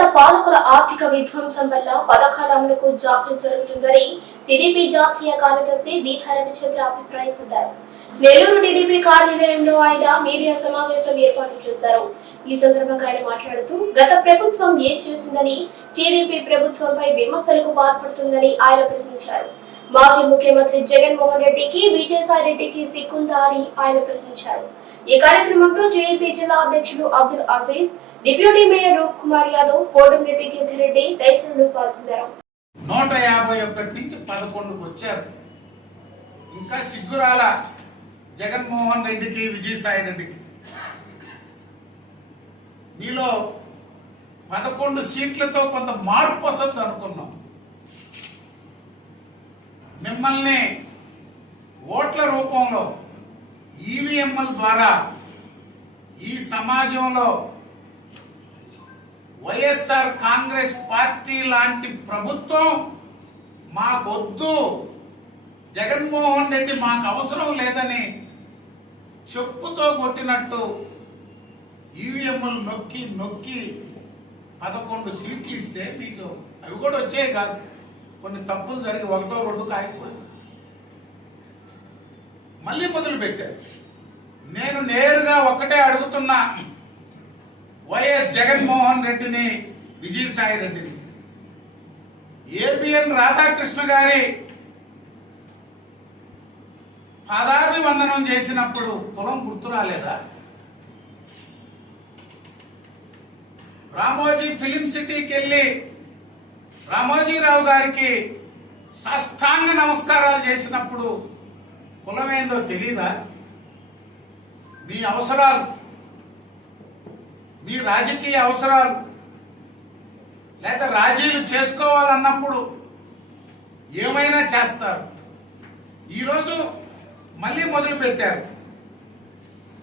గత పాలకుల ఆర్థిక విధ్వంసం వల్ల పథకాల అమలుకు జాప్యం జరుగుతుందని టీడీపీ జాతీయ కార్యదర్శి బీధా రవిచంద్ర అభిప్రాయపడ్డారు. నెల్లూరు టీడీపీ కార్యాలయంలో ఆయన మీడియా సమావేశం ఏర్పాటు చేశారు. ఈ సందర్భంగా ఆయన మాట్లాడుతూ గత ప్రభుత్వం ఏం చేసిందని టీడీపీ ప్రభుత్వంపై విమర్శలకు పాల్పడుతుందని ఆయన ప్రశ్నించారు. మాజీ ముఖ్యమంత్రి జగన్మోహన్ రెడ్డికి విజయసాయి రెడ్డికి సిక్కుందా అని ఆయన ప్రశ్నించారు. ఈ కార్యక్రమంలో టీడీపీ జిల్లా అధ్యక్షుడు అబ్దుల్ అజీజ్ డిప్యూటీ మేయర్ రూప్ కుమార్ యాదవ్ కోటమిరెడ్డి గిరిరెడ్డి తదితరులు పాల్గొన్నారు. నూట యాభై ఒకటి నుంచి పదకొండుకు వచ్చారు. ఇంకా సిగ్గురాల జగన్మోహన్ రెడ్డికి విజయసాయి రెడ్డికి? మీలో పదకొండు సీట్లతో కొంత మార్పు వస్తుంది అనుకున్నాం. మిమ్మల్ని ఓట్ల రూపంలో ఈవీఎంల ద్వారా ఈ సమాజంలో వైఎస్ఆర్ కాంగ్రెస్ పార్టీ లాంటి ప్రభుత్వం మాకొద్దు. జగన్మోహన్ రెడ్డి మాకు అవసరం లేదని చెప్పుతో కొట్టినట్టు ఈవీఎంలు నొక్కి నొక్కి పదకొండు సీట్లు ఇస్తే మీకు అవి కూడా వచ్చాయి కాదు. కొన్ని తప్పులు జరిగి ఒకటో రెండు కాగిపోయి మళ్ళీ మొదలు పెట్టారు నేను నేరుగా ఒకటే అడుగుతున్నా. వైఎస్ జగన్మోహన్ రెడ్డిని విజయసాయి రెడ్డిని. ఏపీఎన్ రాధాకృష్ణ గారి పాదాభివందనం చేసినప్పుడు కులం గుర్తు రాలేదా? రామోజీ ఫిలిం సిటీకి వెళ్ళి రామోజీరావు గారికి సాష్టాంగ నమస్కారాలు చేసినప్పుడు కులమేందో తెలీదా? మీ అవసరాలు మీ రాజకీయ అవసరాలు. లేదా రాజీలు చేసుకోవాలన్నప్పుడు ఏమైనా చేస్తారు. ఈరోజు మళ్ళీ మొదలు పెట్టారు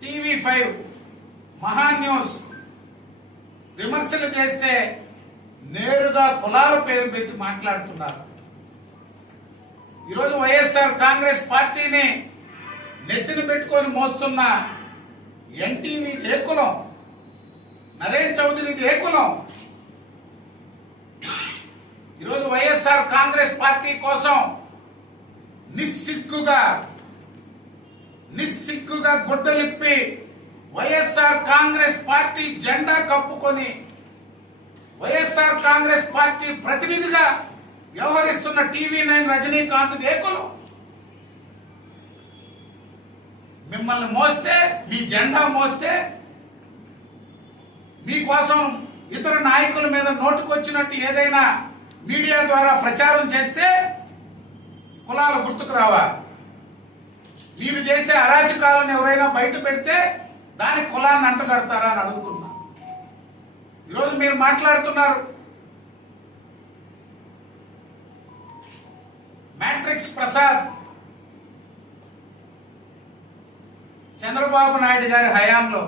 టీవీ ఫైవ్ మహా న్యూస్. విమర్శలు చేస్తే నేరుగా కులాల పేరు పెట్టి మాట్లాడుతున్నారు. ఈరోజు వైఎస్ఆర్ కాంగ్రెస్ పార్టీని నెత్తిన పెట్టుకొని మోస్తున్న ఎన్టీవీ ఏ కులం? నరేన్ చౌదరిది ఏ కులం? ఈరోజు వైఎస్ఆర్ కాంగ్రెస్ పార్టీ కోసం నిస్సిగ్గుగా నిస్సిగ్గుగా గుడ్డలిప్పి వైఎస్ఆర్ కాంగ్రెస్ పార్టీ జెండా కప్పుకొని వైఎస్ఆర్ కాంగ్రెస్ పార్టీ ప్రతినిధిగా వ్యవహరిస్తున్న టీవీ నైన్ రజనీకాంత్ ఏకులం మిమ్మల్ని మోస్తే మీ జెండా మోస్తే మీకోసం ఇతర నాయకుల మీద నోటుకొచ్చినట్టు ఏదైనా మీడియా ద్వారా ప్రచారం చేస్తే కులాల గుర్తుకు రావాలి. మీరు చేసే అరాచకాలను ఎవరైనా బయట పెడితే దానికి కులాన్ని అంటగడతారా అని అడుగుతున్నా. ఈరోజు మీరు మాట్లాడుతున్నారు. మ్యాట్రిక్స్ ప్రసాద్ చంద్రబాబు నాయుడు గారి హయాంలో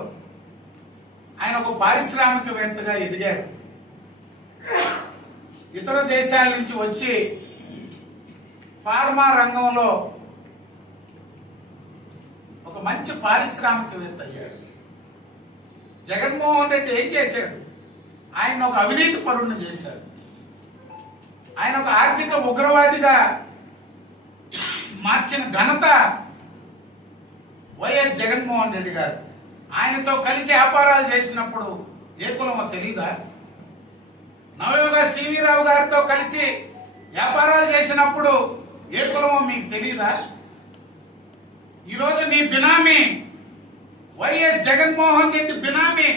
ఆయన ఒక పారిశ్రామికవేత్తగా ఎదిగాడు. ఇతర దేశాల నుంచి వచ్చి ఫార్మా రంగంలో ఒక మంచి పారిశ్రామికవేత్త అయ్యాడు. జగన్మోహన్ రెడ్డి ఏం చేశాడు? ఆయన ఒక అవినీతి పరుణ్ణి చేశాడు. ఆయన ఒక ఆర్థిక ఉగ్రవాదిగా మార్చిన ఘనత వైఎస్ జగన్మోహన్ రెడ్డి గారు ఆయనతో కలిసి వ్యాపారాలు చేసినప్పుడు ఏ కులమో తెలీదా? నవయుగ సివి రావు గారితో కలిసి వ్యాపారాలు చేసినప్పుడు ఏ కులమో మీకు తెలీదా? ఈరోజు నీ బినామీ వైఎస్ జగన్మోహన్ రెడ్డి బినామీ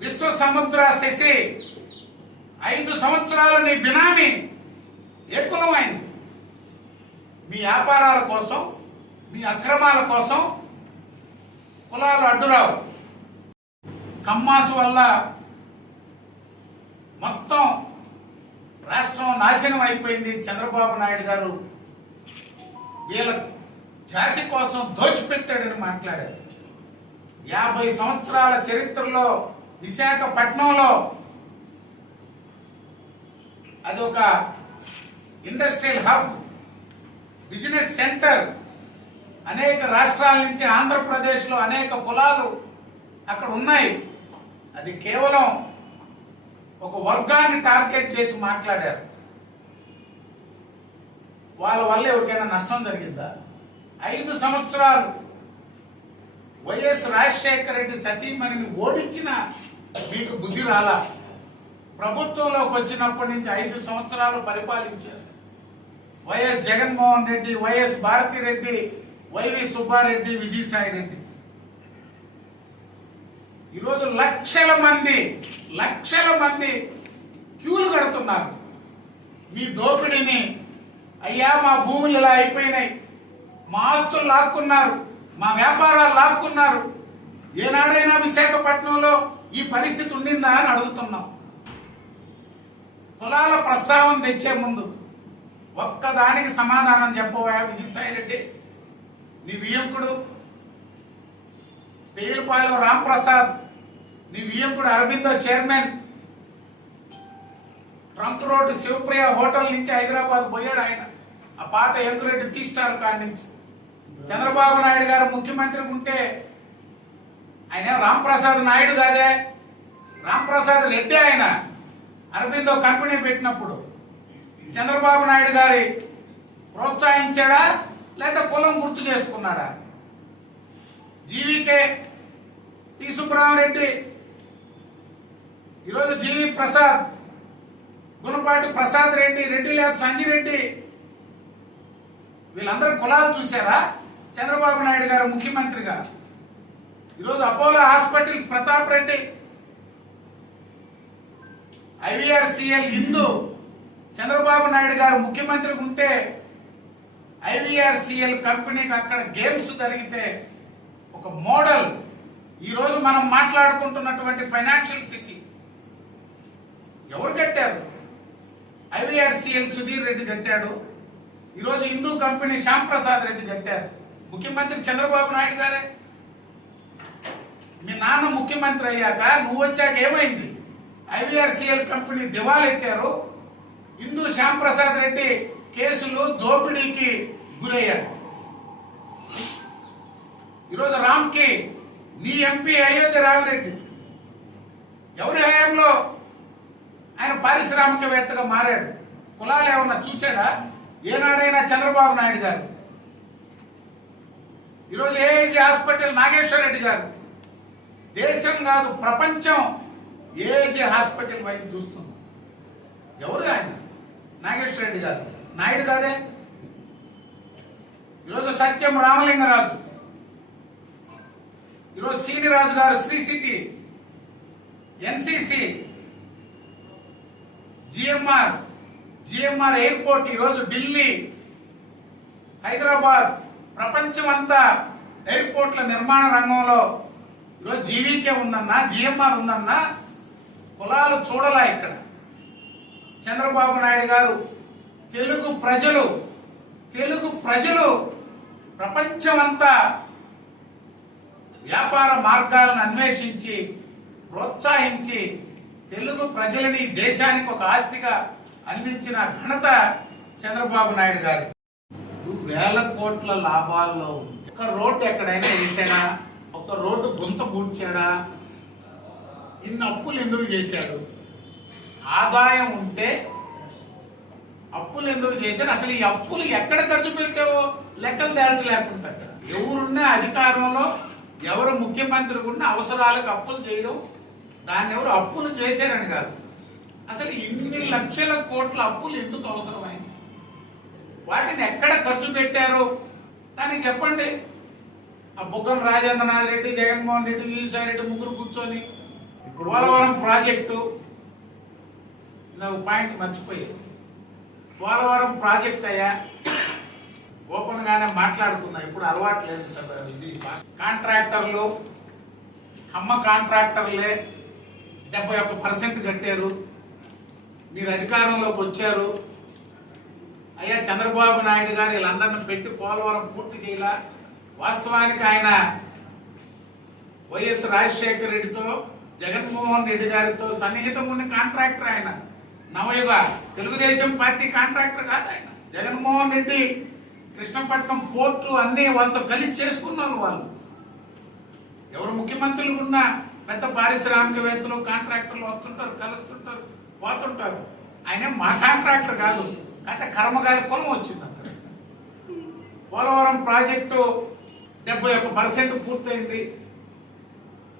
విశ్వ సముద్ర శశి ఐదు సంవత్సరాలు నీ బినామీ ఏ కులమైంది? మీ వ్యాపారాల కోసం మీ అక్రమాల కోసం కులాలు అడ్డురావు. కమ్మాసు వల్ల మొత్తం రాష్ట్రం నాశనం అయిపోయింది చంద్రబాబు నాయుడు గారు. వీళ్ళ జాతి కోసం దోచిపెట్టాడని మాట్లాడారు. యాభై సంవత్సరాల చరిత్రలో విశాఖపట్నంలో అది ఒక ఇండస్ట్రియల్ హబ్ బిజినెస్ సెంటర్ అనేక రాష్ట్రాల నుంచి ఆంధ్రప్రదేశ్లో అనేక కులాలు అక్కడ ఉన్నాయి. అది కేవలం ఒక వర్గాన్ని టార్గెట్ చేసి మాట్లాడారు. వాళ్ళ వల్ల ఎవరికైనా నష్టం జరిగిందా? ఐదు సంవత్సరాలు వైఎస్ రాజశేఖర రెడ్డి సతీమణిని ఓడించిన మీకు బుద్ధి రాలా? ప్రభుత్వంలోకి వచ్చినప్పటి నుంచి ఐదు సంవత్సరాలు పరిపాలించారు. YS Jaganmohan Reddy YS Bharathi Reddy YV Subba Reddy Vijayasai Reddy ఈరోజు లక్షల మంది లక్షల మంది క్యూలు కడుతున్నారు. మీ దోపిడీని అయ్యా మా భూములు ఇలా అయిపోయినాయి. మా ఆస్తులు లాక్కున్నారు. మా వ్యాపారాలు లాక్కున్నారు. ఏనాడైనా విశాఖపట్నంలో ఈ పరిస్థితి ఉండిందా అని అడుగుతున్నాం. కులాల ప్రస్తావన తెచ్చే ముందు ఒక్కదానికి సమాధానం చెప్పబోయా విజయసాయి రెడ్డి నీ వియంకుడు పేరుపాలెం రాంప్రసాద్ నీ వియంకుడు Aurobindo chairman. Trunk road Sivapriya hotel నుంచి హైదరాబాద్ పోయాడు ఆయన. ఆ పాత ఎంకురెడ్డి టీ స్టార్ కాడి నుంచి. చంద్రబాబు నాయుడు గారు ముఖ్యమంత్రి ఉంటే ఆయన రాంప్రసాద్ నాయుడు కాదే. రాంప్రసాద్ రెడ్డి ఆయన అరవిందో కంపెనీ పెట్టినప్పుడు. చంద్రబాబు నాయుడు గారి ప్రోత్సహించాడా? లేదా కులం గుర్తు చేసుకున్నాడా? జీవికే టి సుబ్రహ్మరెడ్డి ఈరోజు జీవి ప్రసాద్ గుణపాటి ప్రసాద్ రెడ్డి రెడ్డి ల్యాబ్ సంజిరెడ్డి వీళ్ళందరూ కులాలు చూశారా? చంద్రబాబు నాయుడు గారు ముఖ్యమంత్రిగా. ఈరోజు అపోలో హాస్పిటల్ ప్రతాప్ రెడ్డి ఐవీఆర్సిఎల్ హిందూ చంద్రబాబు నాయుడు గారు ముఖ్యమంత్రి ఉంటే ఐవీఆర్సిఎల్ కంపెనీకి అక్కడ గేమ్స్ జరిగితే ఒక మోడల్. ఈరోజు మనం మాట్లాడుకుంటున్నటువంటి ఫైనాన్షియల్ సిటీ. ఎవరు కట్టారు? ఐవీఆర్సిఎల్ సుధీర్ రెడ్డి కట్టాడు. ఈరోజు హిందూ కంపెనీ శ్యామ్ ప్రసాద్ రెడ్డి కట్టారు. ముఖ్యమంత్రి చంద్రబాబు నాయుడు గారే. మీ నాన్న ముఖ్యమంత్రి అయ్యాక నువ్వు వచ్చాక ఏమైంది? ఐవీఆర్సిఎల్ కంపెనీ దివాలెత్తారు హిందూ శ్యామ్ ప్రసాద్ రెడ్డి కేసులు దోపిడీకి గురయ్యారు. ఈరోజు రామ్కి నీ ఎంపీ అయోధ్య రామిరెడ్డి ఎవరి హయాంలో ఆయన పారిశ్రామికవేత్తగా మారాడు? కులాలు ఏమన్నా చూసాడా ఏనాడైనా చంద్రబాబు నాయుడు గారు? ఈరోజు ఏఐజీ హాస్పిటల్ నాగేశ్వర రెడ్డి గారు? దేశం కాదు ప్రపంచం ఏఐజీ హాస్పిటల్ వైపు చూస్తుంది. ఎవరు ఆయన? నాగేశ్వర రెడ్డి గారు. నాయుడు గారే. ఈరోజు సత్యం రామలింగరాజు. ఈరోజు సీనిరాజు గారు శ్రీ సిటీ ఎన్సిసి జిఎంఆర్ జిఎంఆర్ ఎయిర్పోర్ట్ ఈరోజు ఢిల్లీ హైదరాబాద్ ప్రపంచం అంతా ఎయిర్పోర్ట్ల నిర్మాణ రంగంలో ఈరోజు జీవీకే ఉందన్నా జిఎంఆర్ ఉందన్నా కులాలు చూడలా ఇక్కడ. చంద్రబాబు నాయుడు గారు తెలుగు ప్రజలు తెలుగు ప్రజలు ప్రపంచమంతా వ్యాపార మార్గాలను అన్వేషించి ప్రోత్సహించి తెలుగు ప్రజలని దేశానికి ఒక ఆస్తిగా అందించిన ఘనత చంద్రబాబు నాయుడు గారు. వేల కోట్ల లాభాల్లో ఉంది. ఒక రోడ్డు ఎక్కడైనా వేసాడా? ఒక రోడ్డు గుంత పూడ్చాడా? ఇన్ని అప్పులు ఎందుకు చేశాడు? ఆదాయం ఉంటే అప్పులు ఎందుకు చేశాడు అసలు ఈ అప్పులు ఎక్కడ ఖర్చు పెట్టావో లెక్కలు తేల్చలేకుండా ఎవరున్నా అధికారంలో ఎవరు ముఖ్యమంత్రి ఉన్న అవసరాలకు అప్పులు చేయడం దాన్ని ఎవరు అప్పులు చేశారని కాదు. అసలు ఇన్ని లక్షల కోట్ల అప్పులు ఎందుకు అవసరమైంది? వాటిని ఎక్కడ ఖర్చు పెట్టారో? దానికి చెప్పండి. ఆ బుగ్గం రాజేంద్రనాథ్ రెడ్డి జగన్మోహన్ రెడ్డి విజయసాయి రెడ్డి ముగ్గురు కూర్చొని పోలవరం ప్రాజెక్టు. పాయింట్ మర్చిపోయాయి పోలవరం ప్రాజెక్ట్ అయ్యా. ఓపెన్ గానే మాట్లాడుకుందాం ఇప్పుడు అలవాటు లేదు సార్ ఇది కాంట్రాక్టర్లు కమ్మ కాంట్రాక్టర్లే డెబ్బై ఒక్క పర్సెంట్ కట్టారు. మీరు అధికారంలోకి వచ్చారు. అయ్యా చంద్రబాబు నాయుడు గారు వీళ్ళందరిని పెట్టి పోలవరం పూర్తి చేయాల? వాస్తవానికి ఆయన వైఎస్ రాజశేఖర రెడ్డితో జగన్మోహన్ రెడ్డి గారితో సన్నిహితం ఉన్న కాంట్రాక్టర్ ఆయన. నవయుగ తెలుగుదేశం పార్టీ కాంట్రాక్టర్ కాదు ఆయన. జగన్మోహన్ రెడ్డి కృష్ణపట్నం పోర్టు అన్ని వాళ్ళతో కలిసి చేసుకున్నారు వాళ్ళు. ఎవరు ముఖ్యమంత్రులు ఉన్న పెద్ద పారిశ్రామికవేత్తలు కాంట్రాక్టర్లు వస్తుంటారు కలుస్తుంటారు పోతుంటారు. ఆయన మా కాంట్రాక్టర్ కాదు. కాకపోతే కర్మగారి కులం వచ్చింది అక్కడ. పోలవరం ప్రాజెక్టు డెబ్బై ఒక్క పర్సెంట్ పూర్తయింది.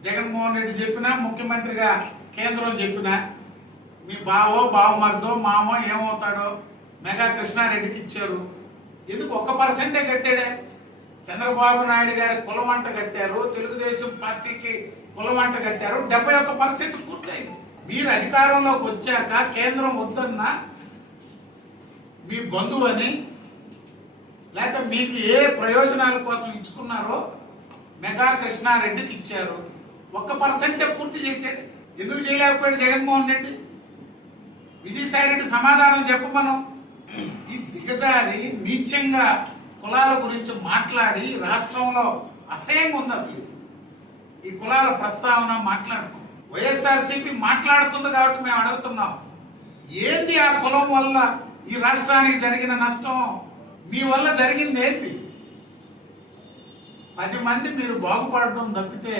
జగన్మోహన్ రెడ్డి చెప్పినా ముఖ్యమంత్రిగా కేంద్రం చెప్పినా మీ బావో బావమర్దో మామో ఏమవుతాడో మెగా కృష్ణారెడ్డికి ఇచ్చారు. ఎందుకు ఒక్క పర్సెంటే కట్టాడే? చంద్రబాబు నాయుడు గారి కులమంట కట్టారు తెలుగుదేశం పార్టీకి కులమంట కట్టారు. డెబ్బై ఒక్క పర్సెంట్ పూర్తయింది. మీరు అధికారంలోకి వచ్చాక కేంద్రం వద్దన్నా మీ బంధువు అని లేకపోతే మీకు ఏ ప్రయోజనాల కోసం ఇచ్చుకున్నారో మెగా కృష్ణారెడ్డికి ఇచ్చారు. ఒక్క పర్సెంటే పూర్తి చేశాడు. ఎందుకు చేయలేకపోయాడు జగన్మోహన్ రెడ్డి? విజయసాయి రెడ్డి సమాధానం చెప్పమను. ఈ దిగజారి నీచంగా కులాల గురించి మాట్లాడి రాష్ట్రంలో అసహ్యంగా ఉంది అసలు. ఈ కులాల ప్రస్తావన మాట్లాడుకో. వైఎస్ఆర్సీపీ మాట్లాడుతుంది కాబట్టి మేము అడుగుతున్నాం. ఏంది ఆ కులం వల్ల ఈ రాష్ట్రానికి జరిగిన నష్టం? మీ వల్ల జరిగింది ఏంది? పది మంది మీరు బాగుపడడం తప్పితే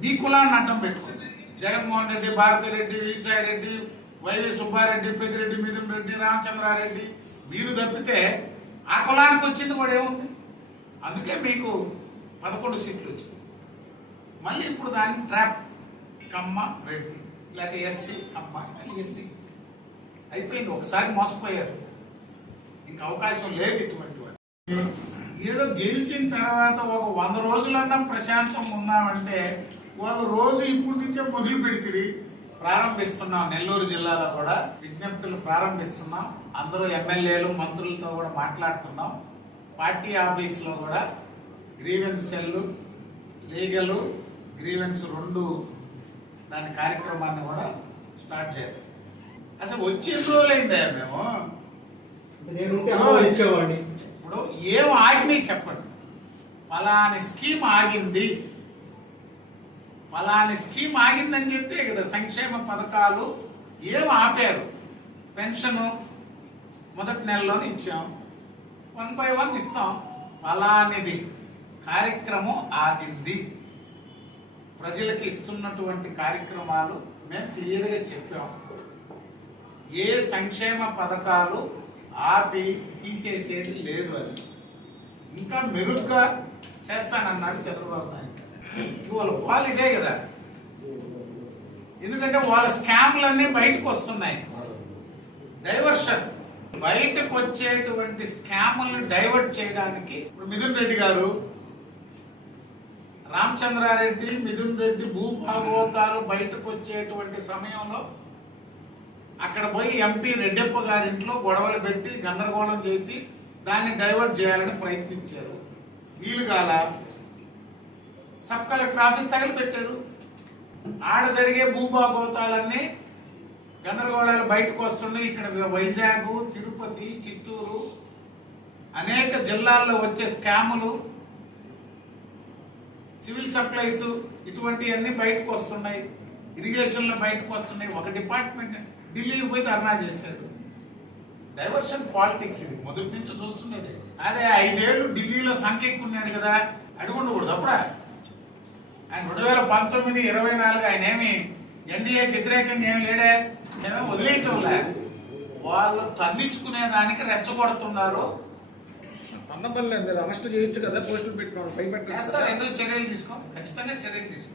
మీ కులాన్ని అడ్డం పెట్టుకోండి. జగన్మోహన్ రెడ్డి భారతిరెడ్డి విజయసాయి రెడ్డి వైవి సుబ్బారెడ్డి పెద్దిరెడ్డి మిథున్ రెడ్డి రామచంద్రారెడ్డి మీరు తప్పితే ఆ కులానికి వచ్చింది కూడా ఏముంది? అందుకే మీకు పదకొండు సీట్లు వచ్చింది. మళ్ళీ ఇప్పుడు దాన్ని ట్రాప్ కమ్మ రెడ్డి లేకపోతే ఎస్సీ కమ్మ ఇట్లా ఏంటి అయిపోయింది. ఒకసారి మోసపోయారు. ఇంకా అవకాశం లేదు ఇటువంటి ఏదో గెలిచిన తర్వాత ఒక వంద రోజులన్నా ప్రశాంతం ఉన్నామంటే వాళ్ళు రోజు ఇప్పుడు నుంచే మొదలు పెడితే ప్రారంభిస్తున్నాం నెల్లూరు జిల్లాలో కూడా విజ్ఞప్తులు ప్రారంభిస్తున్నాం. అందరూ ఎమ్మెల్యేలు మంత్రులతో కూడా మాట్లాడుతున్నాం. పార్టీ ఆఫీస్లో కూడా గ్రీవెన్స్ సెల్లు లీగలు గ్రీవెన్స్ రెండు దాని కార్యక్రమాన్ని కూడా స్టార్ట్ చేస్తాం. అసలు వచ్చే రోజులైందా మేము? ఇప్పుడు ఏం ఆగినాయి చెప్పండి. పలాని స్కీమ్ ఆగింది. పలాని స్కీమ్ ఆగిందని చెప్తే కదా సంక్షేమ పథకాలు ఏం ఆపారు? పెన్షను మొదటి నెలలోనే ఇచ్చాం. వన్ బై వన్ ఇస్తాం. పలానిది కార్యక్రమం ఆగింది. ప్రజలకు ఇస్తున్నటువంటి కార్యక్రమాలు మేము క్లియర్గా చెప్పాం. ఏ సంక్షేమ పథకాలు ఆపి తీసేసేది లేదు అది. ఇంకా మెరుగ్గా చేస్తానన్నాడు చంద్రబాబు నాయుడు ఇవాళ వాళ్ళు ఇదే కదా. ఎందుకంటే వాళ్ళ స్కామ్లన్నీ బయటకు వస్తున్నాయి. డైవర్షన్. బయటకు వచ్చేటువంటి స్కామ్లను డైవర్ట్ చేయడానికి ఇప్పుడు మిథున్ రెడ్డి గారు రామచంద్రారెడ్డి మిథున్ రెడ్డి భూభాగవతాలు బయటకు వచ్చేటువంటి సమయంలో అక్కడ పోయి ఎంపీ రెడ్డప్ప గారింట్లో గొడవలు పెట్టి గందరగోళం చేసి దాన్ని డైవర్ట్ చేయాలని ప్రయత్నించారు. వీలు కాల సబ్ కలెక్టర్ ఆఫీస్ తగిలిపెట్టారు ఆడ జరిగే భూభాగోతాలన్నీ గందరగోళాలు బయటకు వస్తున్నాయి. ఇక్కడ వైజాగ్ తిరుపతి చిత్తూరు అనేక జిల్లాల్లో వచ్చే స్కాములు సివిల్ సప్లైస్ ఇటువంటివన్నీ బయటకు వస్తున్నాయి. ఇరిగేషన్లో బయటకు వస్తున్నాయి. ఒక డిపార్ట్మెంట్ ఢిల్లీకి పోయి ధర్నా చేశాడు. డైవర్షన్ పాలిటిక్స్ ఇది. మొదటి నుంచి చూస్తున్నది అదే ఐదేళ్ళు ఢిల్లీలో సంకెక్కున్నాడు కదా. అడుగుండకూడదు అప్పుడా? ఆయన రెండు వేల పంతొమ్మిది ఇరవై నాలుగు ఆయన ఏమి ఎన్డీఏకి వ్యతిరేకంగా ఏం లేడే? ఏమో వదిలేయటంలే. వాళ్ళు తన్నించుకునే దానికి రెచ్చగొడుతున్నారు అన్నపల్లి అరెస్ట్ చేయొచ్చు కదా పోస్టులు పెట్టుకోండి చేస్తారు ఎందుకు చర్యలు తీసుకో. ఖచ్చితంగా చర్యలు తీసుకో.